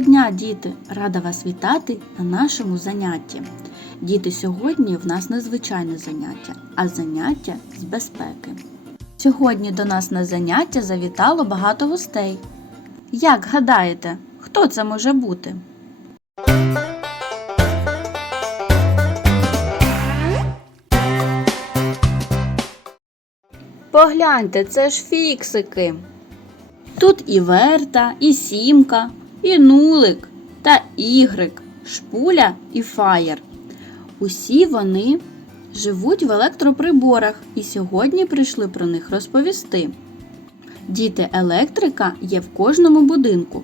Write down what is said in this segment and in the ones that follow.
Дня, діти! Рада вас вітати на нашому занятті. Діти, сьогодні в нас незвичайне заняття, а заняття з безпеки. Сьогодні до нас на заняття завітало багато гостей. Як гадаєте, хто це може бути? Погляньте, це ж фіксики. Тут і Верта, і Сімка, і Нулик та Ігрик, Шпуля і Фаєр. Усі вони живуть в електроприборах і сьогодні прийшли про них розповісти. Діти електрика є в кожному будинку.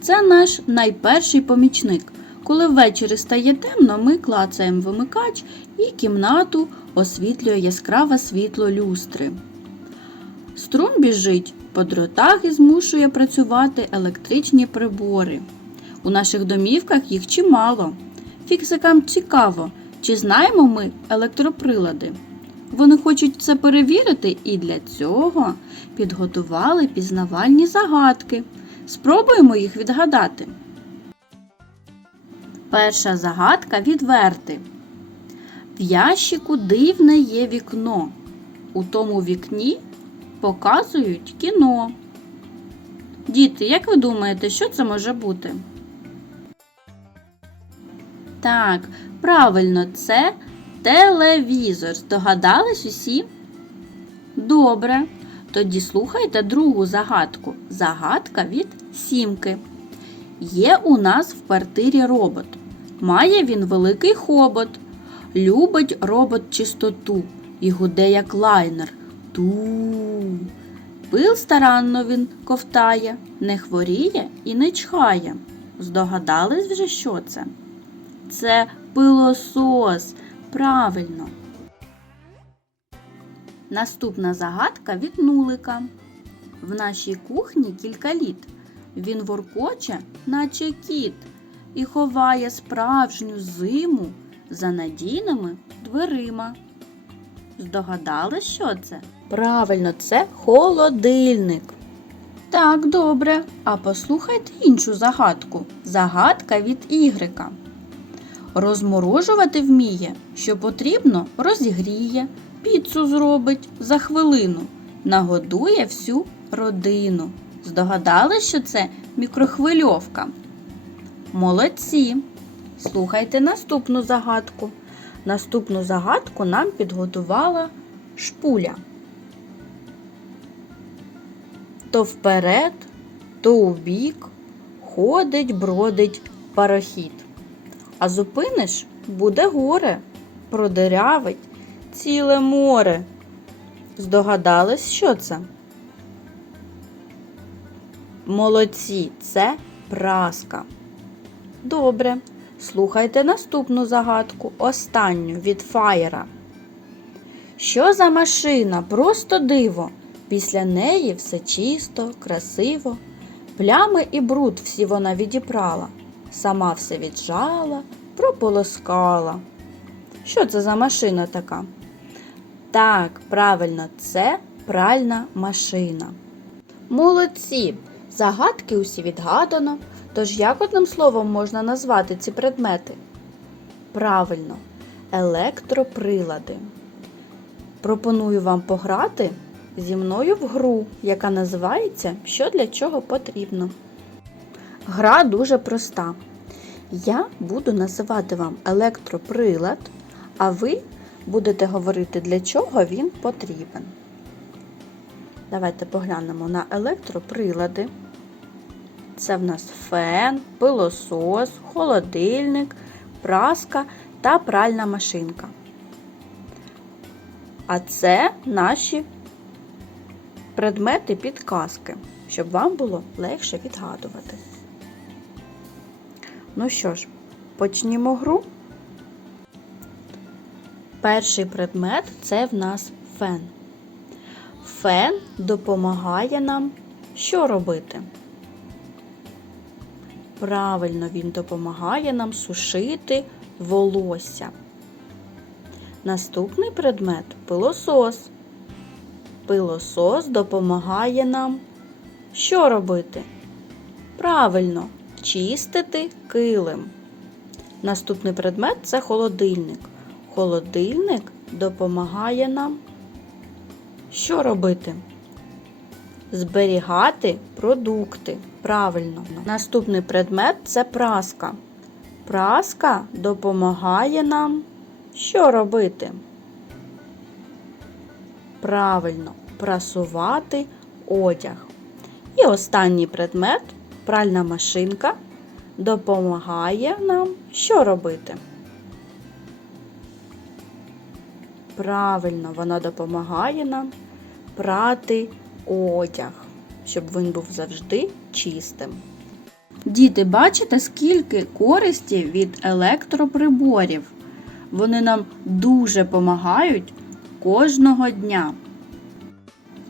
Це наш найперший помічник. Коли ввечері стає темно, ми клацаємо вимикач і кімнату освітлює яскраве світло люстри. Струм біжить по дротах і змушує працювати електричні прибори. У наших домівках їх чимало. Фіксикам цікаво, чи знаємо ми електроприлади. Вони хочуть це перевірити і для цього підготували пізнавальні загадки. Спробуємо їх відгадати. Перша загадка відверти. В ящику дивне є вікно. У тому вікні показують кіно. Діти, як ви думаєте, що це може бути? Так, правильно, це телевізор. Здогадались усі? Добре. Тоді слухайте другу загадку. Загадка від сімки. Є у нас в квартирі робот. Має він великий хобот. Любить робот чистоту і гуде як лайнер. Ту. Пил старанно він ковтає, не хворіє і не чхає. Здогадались вже, що це? Це пилосос. Правильно. Наступна загадка від нулика. В нашій кухні кілька літ. Він воркоче, наче кіт, і ховає справжню зиму за надійними дверима. Здогадались, що це? Правильно, це холодильник. Так, добре. А послухайте іншу загадку. Загадка від Ігрика. Розморожувати вміє, що потрібно, розігріє, піцу зробить за хвилину, нагодує всю родину. Здогадали, що це мікрохвильовка? Молодці! Слухайте наступну загадку. Наступну загадку нам підготувала шпуля. То вперед, то у бік ходить, бродить парохід. А зупиниш буде горе, продирявить ціле море. Здогадались, що це? Молодці, це праска. Добре. Слухайте наступну загадку, останню від фаєра. Що за машина? Просто диво. Після неї все чисто, красиво. Плями і бруд всі вона відібрала, сама все віджала, прополоскала. Що це за машина така? Так, правильно, це пральна машина. Молодці! Загадки усі відгадано. Тож як одним словом можна назвати ці предмети? Правильно, електроприлади. Пропоную вам пограти зі мною в гру, яка називається Що для чого потрібно. Гра дуже проста. Я буду називати вам електроприлад, а ви будете говорити, для чого він потрібен. Давайте поглянемо на електроприлади. Це в нас фен, пилосос, холодильник, праска та пральна машинка. А це наші предмети підказки, щоб вам було легше відгадувати. Ну що ж, почнімо гру. Перший предмет це в нас фен. Фен допомагає нам що робити? Правильно, він допомагає нам сушити волосся. Наступний предмет пилосос. Пилосос допомагає нам що робити? Правильно, чистити килим. Наступний предмет це холодильник. Холодильник допомагає нам що робити? Зберігати продукти. Правильно. Наступний предмет це праска. Праска допомагає нам що робити? Правильно, прасувати одяг. І останній предмет пральна машинка допомагає нам що робити? Правильно, вона допомагає нам прати одяг, щоб він був завжди чистим. Діти, бачите, скільки користі від електроприборів? Вони нам дуже допомагають кожного дня.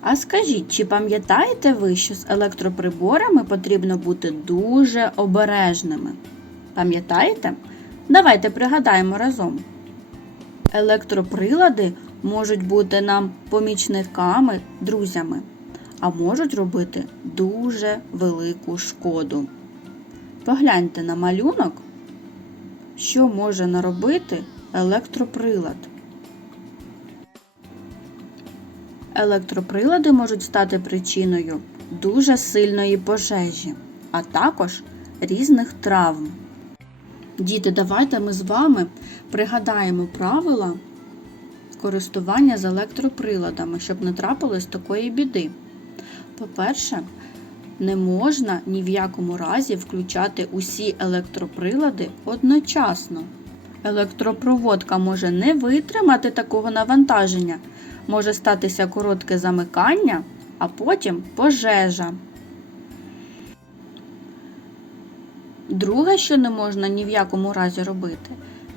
А скажіть, чи пам'ятаєте ви, що з електроприборами потрібно бути дуже обережними? Пам'ятаєте? Давайте пригадаємо разом. Електроприлади можуть бути нам помічниками, друзями, а можуть робити дуже велику шкоду. Погляньте на малюнок, що може наробити електроприлад. Електроприлади можуть стати причиною дуже сильної пожежі, а також різних травм. Діти, давайте ми з вами пригадаємо правила користування з електроприладами, щоб не трапилось такої біди. По-перше, не можна ні в якому разі включати усі електроприлади одночасно. Електропроводка може не витримати такого навантаження, може статися коротке замикання, а потім пожежа. Друге, що не можна ні в якому разі робити,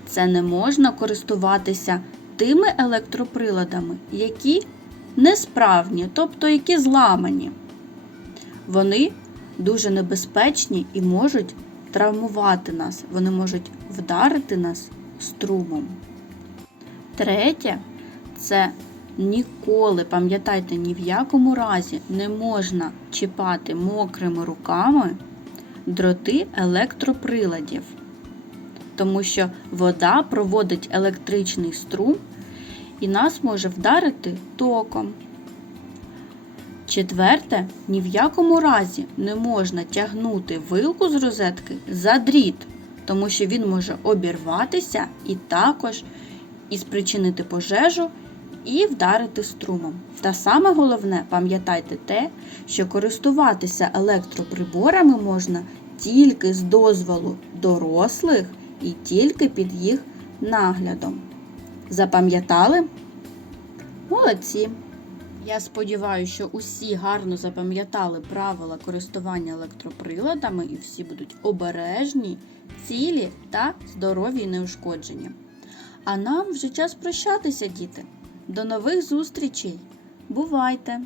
це не можна користуватися тими електроприладами, які несправні, тобто які зламані. Вони дуже небезпечні і можуть травмувати нас, вони можуть вдарити нас струмом. Третє це ніколи, пам'ятайте, ні в якому разі не можна чіпати мокрими руками дроти електроприладів, тому що вода проводить електричний струм і нас може вдарити током. Четверте, ні в якому разі не можна тягнути вилку з розетки за дріт, тому що він може обірватися і також і спричинити пожежу і вдарити струмом. Та саме головне, пам'ятайте те, що користуватися електроприборами можна тільки з дозволу дорослих і тільки під їх наглядом. Запам'ятали? Молодці! Я сподіваюся, що усі гарно запам'ятали правила користування електроприладами і всі будуть обережні, цілі та здорові і неушкоджені. А нам вже час прощатися, діти. До нових зустрічей! Бувайте!